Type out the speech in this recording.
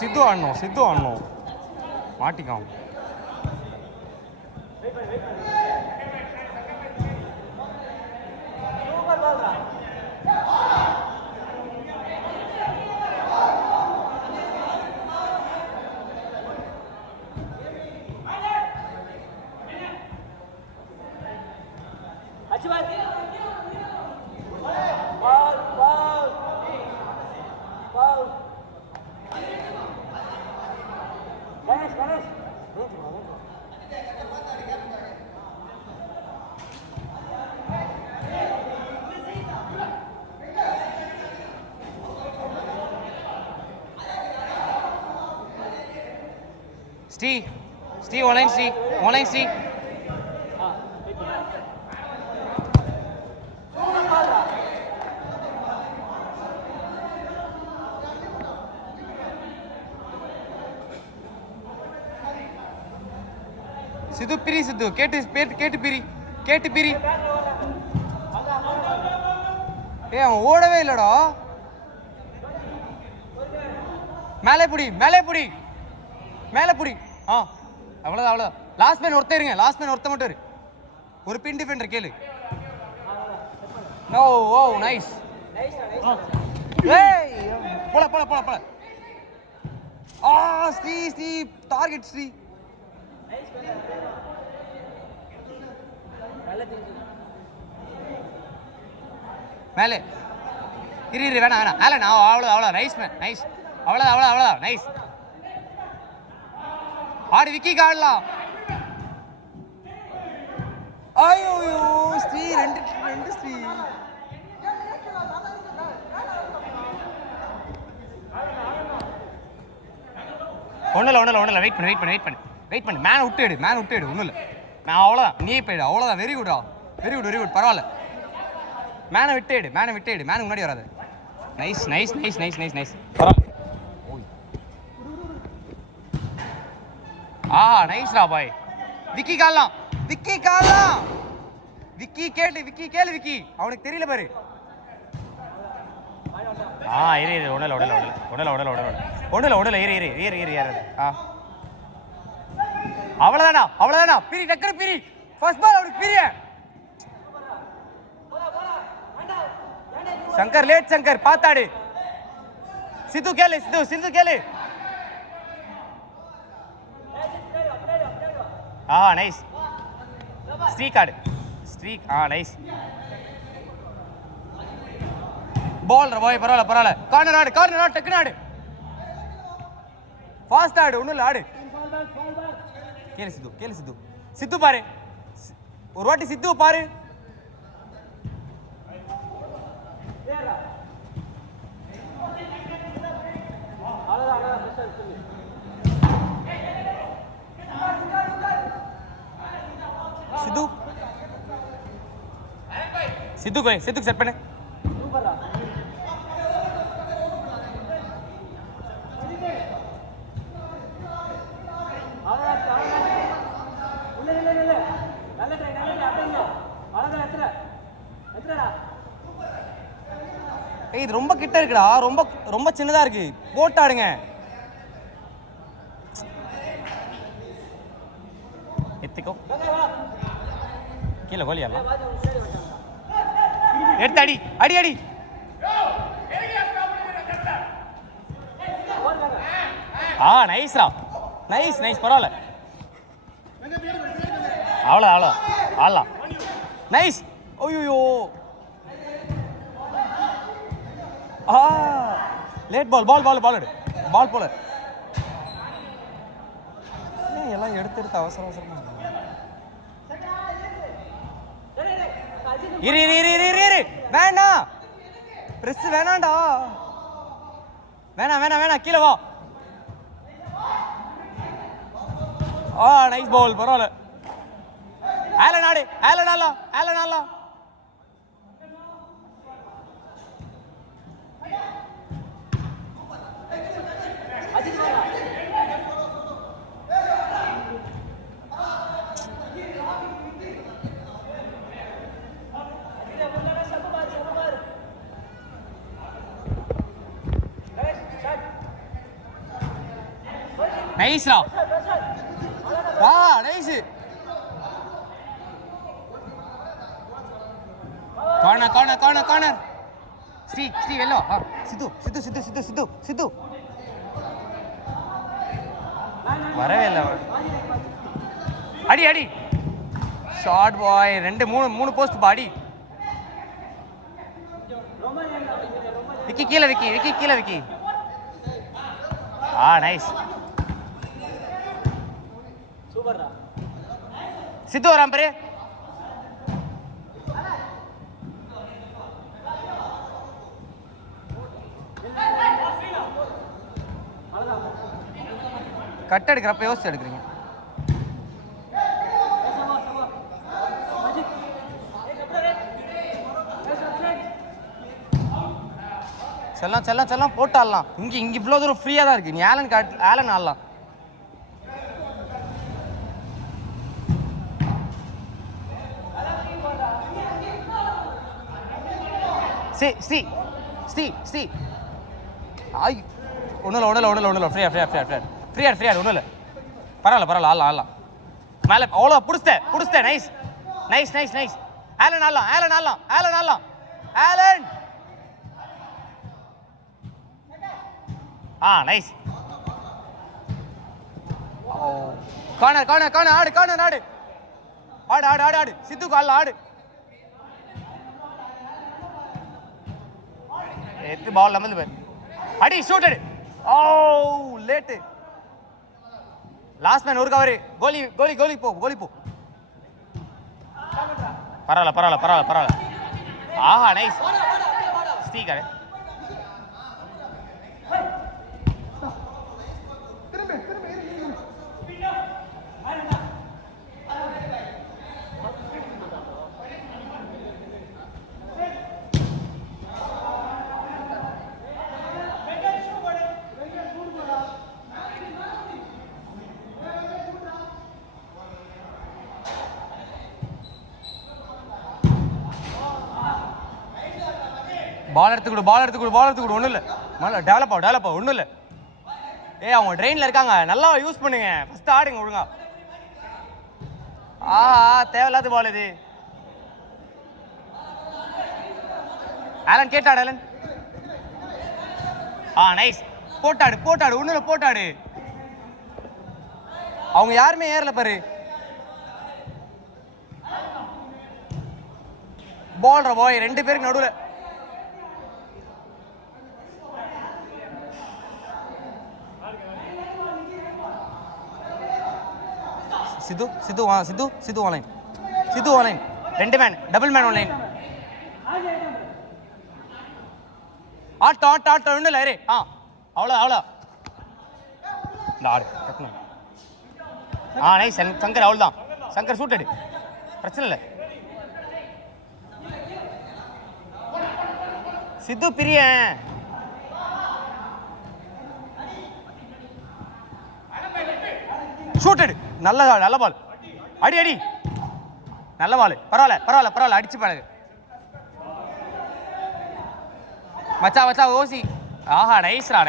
சித்து ஆடணும் மாட்டிக்கான். Steve, online Steve. சித்து பிரி சித்து கேட்டு பிரி. அவன் ஓடவே இல்லடா. மேலே புடி. அவ்வளோதான். லாஸ்ட் மேன் ஒருத்த மட்டும் இரு. ஒரு பின் டிஃபெண்டர் கேளு. ஓ நைஸ். போல. ஸ்ரீ டார்கெட் ஸ்ரீ. மேலே இரு வேணாம் ஆலன் அவ்வளோ நைஸ் மேன் நைஸ். அவ்வளோதான் நைஸ். ஆடு விக்கி காடலாம். ஐயோ ஸ்ரீ ரெண்டு ஸ்ரீ. ஒன்றும் இல்லை வெயிட் பண்ணு மேன் விட்டு எடு ஒன்றும் இல்லை. நான் அவ்வளோதான் நீ போயிடு அவ்வளோதான். வெரி குட் பரவாயில்ல. மேனை விட்டு எடு மேனுக்கு முன்னாடி வராது. நைஸ் நைஸ்ரா பாய். விக்கி காலாம் விக்கி கேளு அவனுக்கு தெரியல பாரு. இரு ஒண்ணுல இரு. அவ்வளவுதானா பிரி டக்கர் பிரி. ஃபர்ஸ்ட் பால் அவனுக்கு பிரிய. சங்கர் பாத்தாடு. சித்து கேளு. நைஸ். Streak nice. பால் பாய் பரவாயில்ல. கார்னர் ஆடு டக்குனு ஆடு. ஃபாஸ்ட் ஆடு ஒண்ணும் இல்ல ஆடு. கேளு சித்து பாரு. ஒரு வாட்டி சித்து பாரு. சித்துக்கு செட் பண்ணு. இது ரொம்ப கிட்ட இருக்குடா. ரொம்ப சின்னதா இருக்கு. போட்டாடுங்க. எத்திக்கோ கீழே கோலியா எடுத்து அடி. நைஸ்ரா நைஸ் பரவாயில்ல. அவ்வளோ ஆடலாம். நைஸ். ஐயோ லேட் பால் எடு. பால் போல எல்லாம் எடுத்து அவசரமா இரு. வேணாம் பிரஸ் வேணாண்டா. வேணாம் கீழே வா. நைஸ் பால் பரவாயில்ல. ஆலன் நைஸ்ரா. Nice. Corner corner corner corner. Sri வெல்லோ. சித்து சித்து சித்து சித்து சித்து சித்து வரவே இல்லை. அடி அடி. ஷார்ட் பாய். 2 3 போஸ்ட் பாடி. விக்கி கீழே விக்கி கீழே விக்கி. நைஸ். சூப்பர்டா. சித்து வரான் பாரு. கட் எடுக்கிறப்ப யோசிச்சு எடுக்கிறீங்க. செல்லாம் போட்டு ஆடலாம். இங்க இவ்வளோ தூரம் ஃப்ரீயாக தான் இருக்கு. நீ ஆலன் ஆடலாம். ஸ்ரீ ஆய். ஒன்றும் ஃப்ரீயா ஒன்றும் இல்லை. பரவாயில்ல ஆடலாம். மேலே அவ்வளோ பிடிச்சிட்டேன். நைஸ். ஆலன் ஆடலாம். நைஸ். கார்னர் ஆடு. சித்து கால்ல ஆடு. எத்து பால் நம்மது பேர். அடி ஷூட்டட். லேட்டு. லாஸ்ட் மேன் ஒரு கவர். கோலி போ. பரவாயில்ல. நைஸ். ஸ்டீக்கர். பால் எடுத்து கொடு. ஒன்றும் இல்லை. டெவலப் ஆகும். ஒன்றும் இல்லை. அவங்க ட்ரெயினில் இருக்காங்க. நல்லா யூஸ் பண்ணுங்க. ஃபர்ஸ்ட் ஆடுங்க ஒழுங்கா. தேவையில்லாத பால் இது. ஆலன் கேட்டாடு. Alan nice. போட்டாடு. ஒன்றும் இல்லை. போட்டாடு. அவங்க யாருமே ஏறல பாரு. பால்ரா பாய். 2 பேருக்கு நடுவில். Sidhu online. 2 man double man online. ஆட்டம் ஒன்றும் இல்லை. அவ்வளோ இந்த ஆடு கட்டணும். நைஸ். சங்கர் அவ்வளோதான். சங்கர் சூட்டடு. பிரச்சனை இல்லை. சித்து பிரிய. ஷூட்டடு. நல்ல பால். அடி. நல்ல பால். பரவாயில்ல. அடிச்சு பழகு மச்சா. ஓசி. நைஸ்ரா.